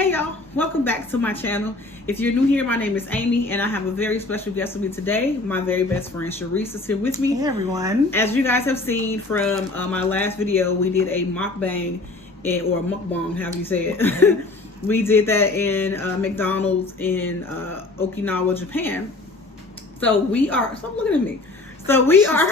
Hey y'all, welcome back to my channel. If you're new here, my name is Amy and I have a very special guest with me today. My very best friend Sharice is here with me. Hey everyone. As you guys have seen from my last video, we did a mukbang, or mukbang, however you say it. We did that in McDonald's in Okinawa, Japan. So we are, stop looking at me. So we are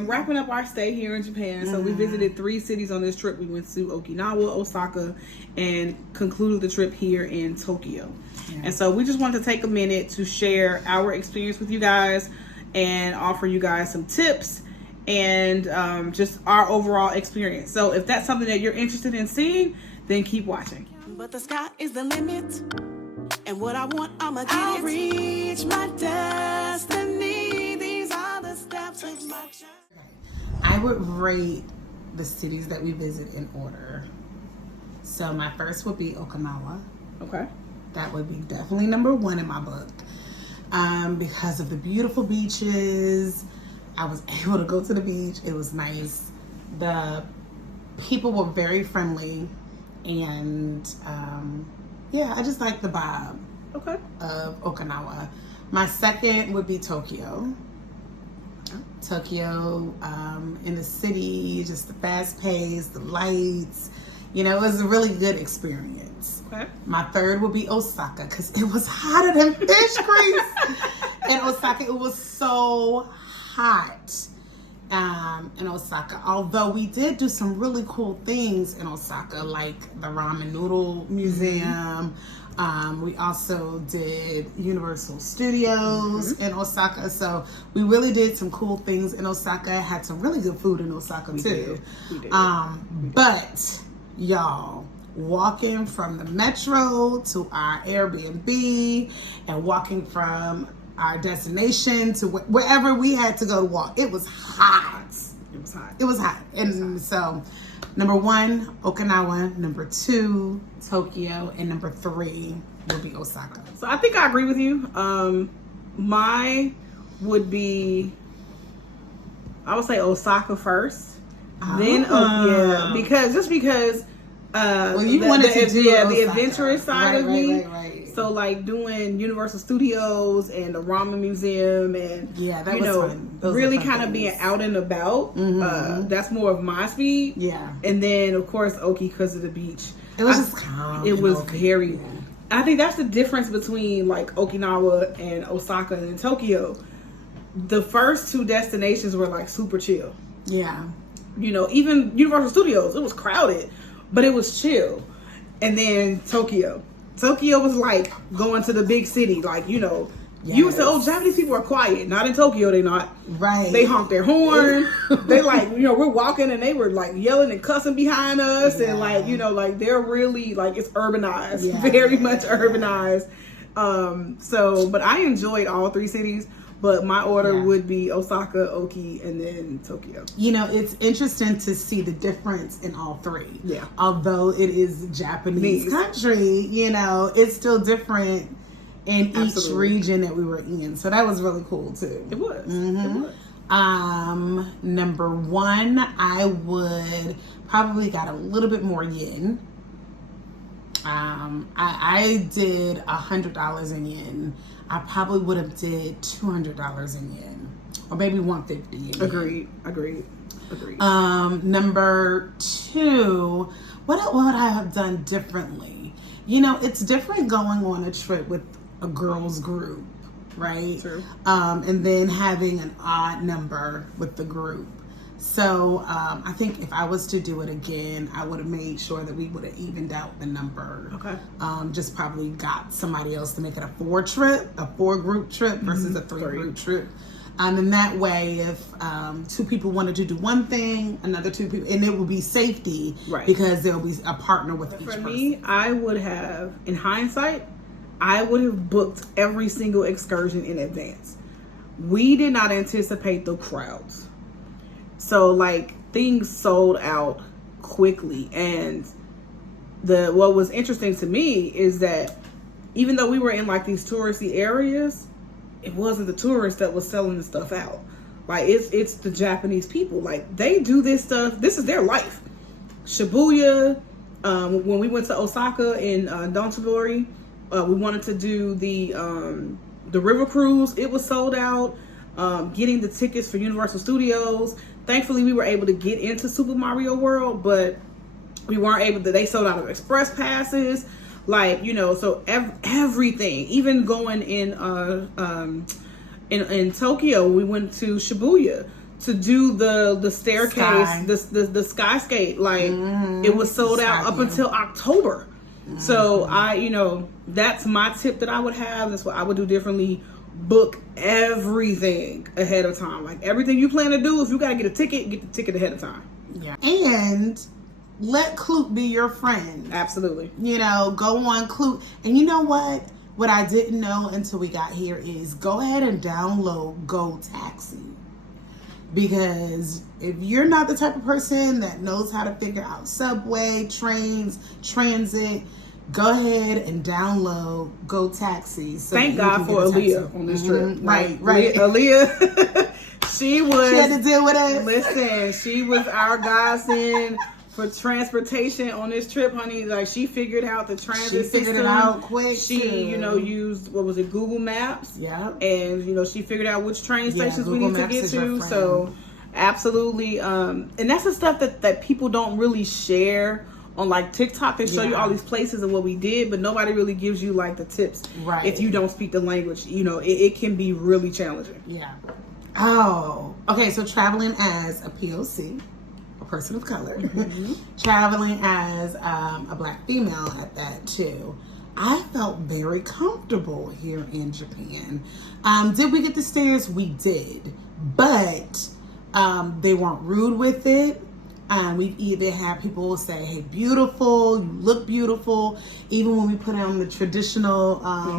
wrapping up our stay here in Japan. So we visited 3 cities on this trip. We went to Okinawa, Osaka, and concluded the trip here in Tokyo. Yeah. And so we just wanted to take a minute to share our experience with you guys and offer you guys some tips and just our overall experience. So if that's something that you're interested in seeing, then keep watching. But the sky is the limit. And what I want, I'ma get I'll reach my destiny. These are the steps of my journey. I would rate the cities that we visit in order. So my first would be Okinawa. Okay. That would be definitely number 1 in my book. Because of the beautiful beaches. I was able to go to the beach. It was nice. The people were very friendly. And yeah, I just like the vibe of Okinawa. My second would be Tokyo. Tokyo, in the city, just the fast pace, the lights. You know, it was a really good experience. Okay. My third would be Osaka because it was hotter than fish grease. In Osaka, it was so hot. In Osaka, although we did do some really cool things in Osaka, like the ramen noodle museum. We also did Universal Studios in Osaka, so we really did some cool things in Osaka. Had some really good food in Osaka too. We did. But y'all, walking from the metro to our Airbnb and walking from our destination to wherever we had to go to walk, it was hot. It was hot. And so number 1, Okinawa. Number 2, Tokyo. And number 3 will be Osaka. So I think I agree with you. My would be, I would say Osaka first. Then yeah, because well, you wanted to do the adventurous side of me. Right. So like doing Universal Studios and the ramen museum and that was fun. Really kind of being out and about. That's more of my speed. Yeah. And then of course Oki because of the beach. It was just calm. It was very. I think that's the difference between like Okinawa and Osaka and Tokyo. The first 2 destinations were like super chill. Yeah. You know, even Universal Studios, it was crowded, but it was chill. And then Tokyo was like going to the big city, like, you know, you would say, oh, Japanese people are quiet. Not in Tokyo, they not. Right. They honk their horn. They like, you know, we're walking and they were like yelling and cussing behind us. And like, you know, like they're really like, it's urbanized, very much urbanized. So, but I enjoyed all 3 cities. But my order would be Osaka, Oki, and then Tokyo. You know, it's interesting to see the difference in all 3. Yeah. Although it is Japanese country, you know, it's still different in each region that we were in. So that was really cool too. It was. It was. Number 1, I would probably got a little bit more yen. I did $100 in yen. I probably would have did $200 in yen, or maybe $150 in yen. Agreed. Number 2, what would I have done differently? You know, it's different going on a trip with a girls group, right? True. And then having an odd number with the group. So I think if I was to do it again, I would have made sure that we would have evened out the number. Okay. Just probably got somebody else to make it a 4 group trip versus a 3 group trip. And that way, if 2 people wanted to do one thing, another 2 people, and it will be safety, right? Because there'll be a partner with each person. For me, I would have, in hindsight, I would have booked every single excursion in advance. We did not anticipate the crowds. So like things sold out quickly, and what was interesting to me is that even though we were in like these touristy areas, it wasn't the tourists that was selling the stuff out. Like it's the Japanese people. Like they do this stuff. This is their life. Shibuya, When we went to Osaka in Dontadori, we wanted to do the river cruise. It was sold out. Getting the tickets for Universal Studios. Thankfully, we were able to get into Super Mario World, but we weren't able to. They sold out of express passes, like, you know. So everything, even going in Tokyo, we went to Shibuya to do the staircase, the skyscape. Like, it was sold out up until October. So that's my tip that I would have. That's what I would do differently. Book everything ahead of time. Like, everything you plan to do, if you gotta get the ticket ahead of time. Yeah. And let Klook be your friend. Absolutely. You know, go on Klook. And you know what? What I didn't know until we got here is go ahead and download Go Taxi. Because if you're not the type of person that knows how to figure out subway, trains, transit, go ahead and download Go Taxi. So thank God for Aaliyah on this trip. Right. Aaliyah, she had to deal with it. Listen, she was our godsend for transportation on this trip, honey. Like, she figured out the transit system. She figured it out quick. She, used, what was it, Google Maps. Yeah. And, she figured out which train stations we need to get to. So, absolutely. And that's the stuff that people don't really share on, like, TikTok. They show you all these places and what we did, but nobody really gives you, like, the tips. Right. If you don't speak the language, it can be really challenging. Yeah. Oh, okay. So traveling as a POC, a person of color, traveling as a Black female at that too, I felt very comfortable here in Japan. Did we get the stares? We did, but they weren't rude with it. We've either had people say, "Hey, beautiful, you look beautiful." Even when we put on the traditional,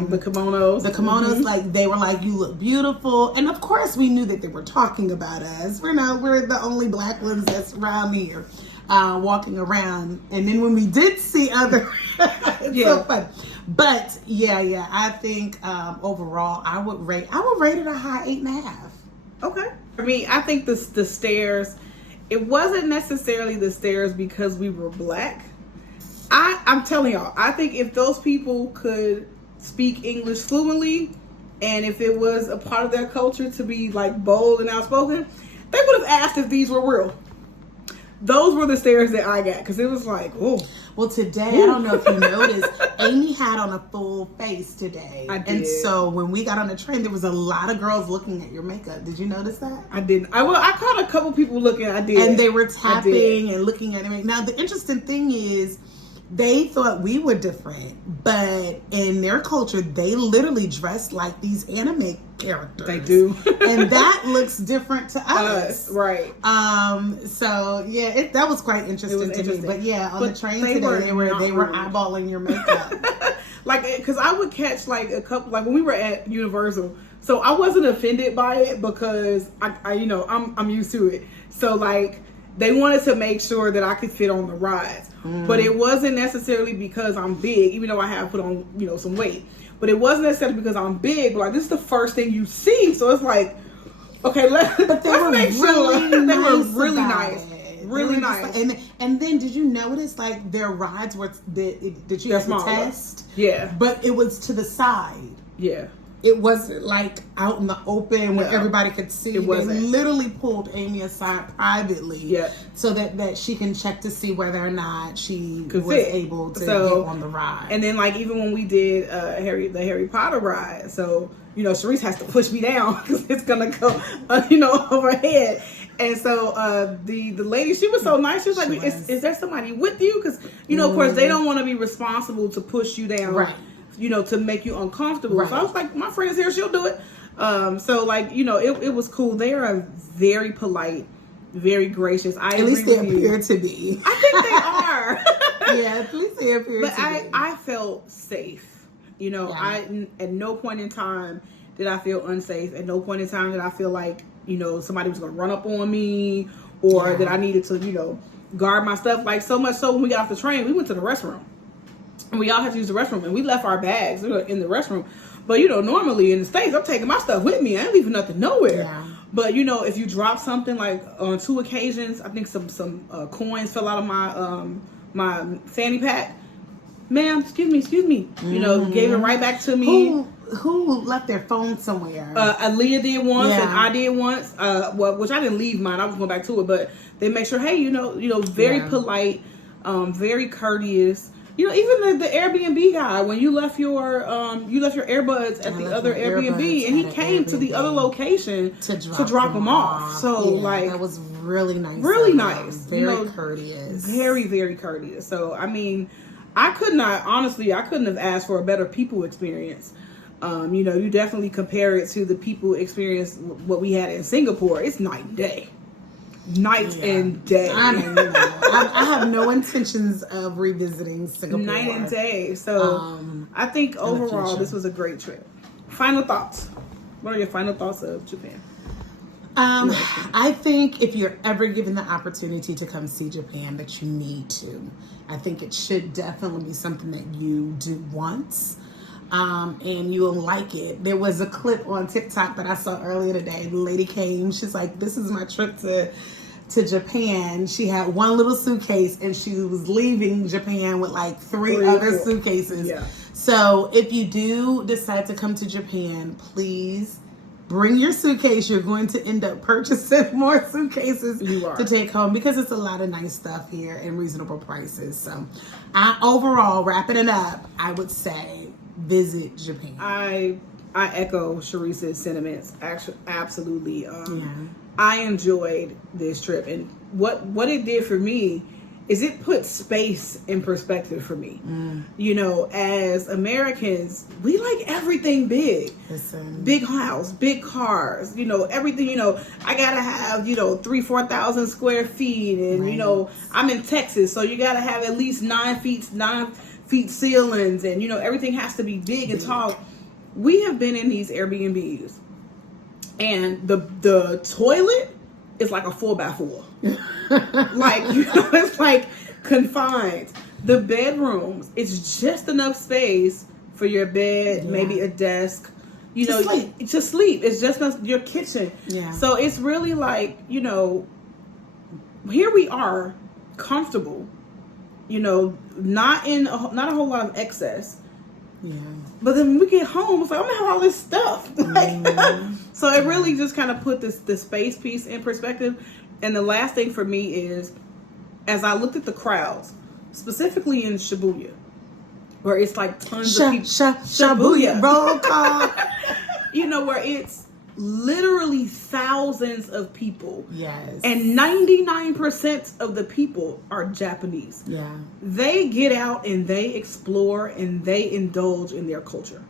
the kimonos, like, they were like, "You look beautiful," and of course, we knew that they were talking about us. We're the only Black ones that's around here, walking around. And then when we did see other, it's so fun. But yeah, I think overall, I would rate it a high 8.5. Okay. For me, I think the stairs. It wasn't necessarily the stairs because we were Black. I'm telling y'all, I think if those people could speak English fluently, and if it was a part of their culture to be, like, bold and outspoken, they would have asked if these were real. Those were the stares that I got, because it was like, oh. Well, today, I don't know if you noticed, Amy had on a full face today. I did. And so when we got on the train, there was a lot of girls looking at your makeup. Did you notice that? I didn't. I caught a couple people looking. I did. And they were tapping and looking at it. Now, the interesting thing is, they thought we were different, but in their culture, they literally dress like these anime characters. They do. And that looks different to us. Right. So yeah, that was quite interesting to me. But yeah, on the train today, they were eyeballing your makeup. Like, because I would catch, like, a couple, like, when we were at Universal, so I wasn't offended by it because I'm used to it. So, like, they wanted to make sure that I could fit on the rides. But it wasn't necessarily because I'm big, even though I have put on, some weight. But it wasn't necessarily because I'm big. Like, this is the first thing you see. So it's like, okay, let's make sure. They were really nice. Really nice. And then did you notice, like, their rides were that you had to test? Yeah. But it was to the side. Yeah. It wasn't like out in the open where everybody could see. It wasn't. They literally pulled Amy aside privately, so that she can check to see whether or not she was able to get on the ride. And then, like, even when we did the Harry Potter ride, so Sharice has to push me down because it's gonna go overhead. And so the lady, she was so nice. She was like, "Is there somebody with you?" Because of course they don't want to be responsible to push you down, right? To make you uncomfortable. Right. So I was like, my friend's here, she'll do it. So, like, it was cool. They are very polite, very gracious. At least they appear to be. I think they are. Yeah, at least they appear to be. But I felt safe. I at no point in time did I feel unsafe. At no point in time did I feel like, somebody was going to run up on me or that I needed to, guard my stuff. Like, so much so when we got off the train, we went to the restroom. And we all had to use the restroom, and we left our bags in the restroom. But, normally in the States, I'm taking my stuff with me. I ain't leaving nothing nowhere. Yeah. But, if you drop something, like on 2 occasions, I think some coins fell out of my fanny pack. Ma'am, excuse me. You know, gave it right back to me. Who left their phone somewhere? Aaliyah did once, Yeah. and I did once. Well, which I didn't leave mine. I was going back to it, but they make sure, hey, you know, very polite, very courteous. You know, even the Airbnb guy, when you left your earbuds at the other Airbnb, and he came to the other location to drop them off. So like, that was really nice. Really nice. Very courteous. Very, very courteous. So I mean, I couldn't have asked for a better people experience. You know, you definitely compare it to the people experience what we had in Singapore. It's night and day. Night and day. I have no intentions of revisiting Singapore. Night and day. So I think overall this was a great trip. Final thoughts. What are your final thoughts of Japan? I think if you're ever given the opportunity to come see Japan, that you need to. I think it should definitely be something that you do once. And you'll like it. There was a clip on TikTok that I saw earlier today. The lady came, she's like, this is my trip to Japan. She had one little suitcase and she was leaving Japan with like three other suitcases. Yeah. So if you do decide to come to Japan, please bring your suitcase. You're going to end up purchasing more suitcases to take home because it's a lot of nice stuff here and reasonable prices. So overall, wrapping it up, I would say visit Japan. I echo Sharice's sentiments. Actually, absolutely. I enjoyed this trip, and what it did for me is it put space in perspective for me. You know, as Americans, we like everything big. Listen. Big house, big cars, you know, everything, you know, I gotta have, 3,000-4,000 square feet, and you know, I'm in Texas, so you gotta have at least 9 feet ceilings, and you know, everything has to be big and tall. We have been in these Airbnbs, and the toilet is like a 4x4. Like, you know, it's like confined. The bedrooms, it's just enough space for your bed, maybe a desk, to sleep. It's just your kitchen. Yeah. So it's really like, you know, here we are, comfortable, you know, not a whole lot of excess. Yeah. But then when we get home, it's like, I'm gonna have all this stuff. So it really just kind of put the space piece in perspective. And the last thing for me is, as I looked at the crowds, specifically in Shibuya, where it's like tons of people. Shibuya, roll call. You know, where it's literally thousands of people. Yes. And 99% of the people are Japanese. Yeah. They get out and they explore and they indulge in their culture.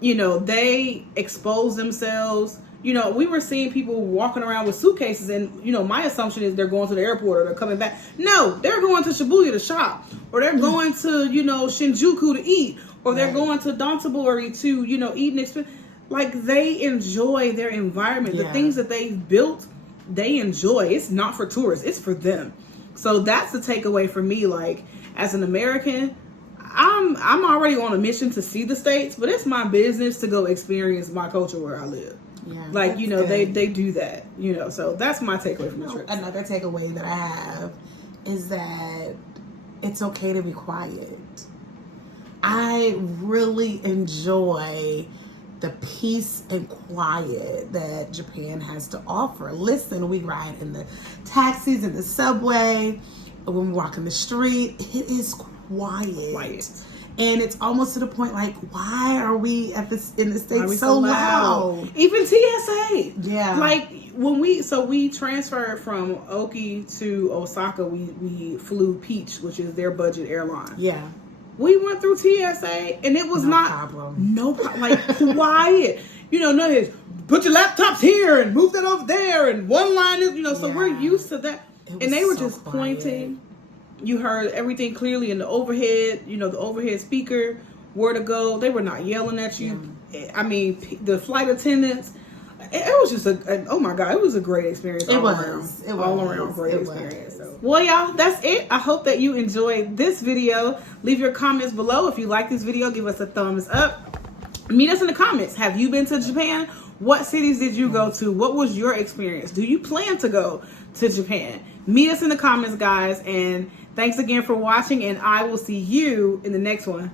You know, they expose themselves. You know, we were seeing people walking around with suitcases, and, you know, my assumption is they're going to the airport or they're coming back. No, they're going to Shibuya to shop, or they're going to, you know, Shinjuku to eat, or they're going to Dotonbori to, you know, eat and experience. Like, they enjoy their environment. The things that they've built, they enjoy. It's not for tourists. It's for them. So that's the takeaway for me. Like, as an American, I'm already on a mission to see the States, but it's my business to go experience my culture where I live. Yeah, like, you know, they do that, you know, so that's my takeaway from the trip. Another takeaway that I have is that it's okay to be quiet. I really enjoy the peace and quiet that Japan has to offer. Listen, we ride in the taxis, in the subway, when we walk in the street, it is quiet. And it's almost to the point, like, why are we in the States so loud? Even TSA. Yeah. Like, when we transferred from Oki to Osaka, we flew Peach, which is their budget airline. Yeah. We went through TSA, and it was no problem, like, quiet. You know, no, it's put your laptops here and move that over there, and one line is, you know, so we're used to that. And they were so just pointing. You heard everything clearly in the overhead, you know, the overhead speaker, where to go. They were not yelling at you. Yeah. I mean, the flight attendants, it was just oh my God, it was a great experience. All around great experience. So. Well, y'all, that's it. I hope that you enjoyed this video. Leave your comments below. If you like this video, give us a thumbs up. Meet us in the comments. Have you been to Japan? What cities did you go to? What was your experience? Do you plan to go to Japan? Meet us in the comments, guys, and Thanks again for watching, and I will see you in the next one.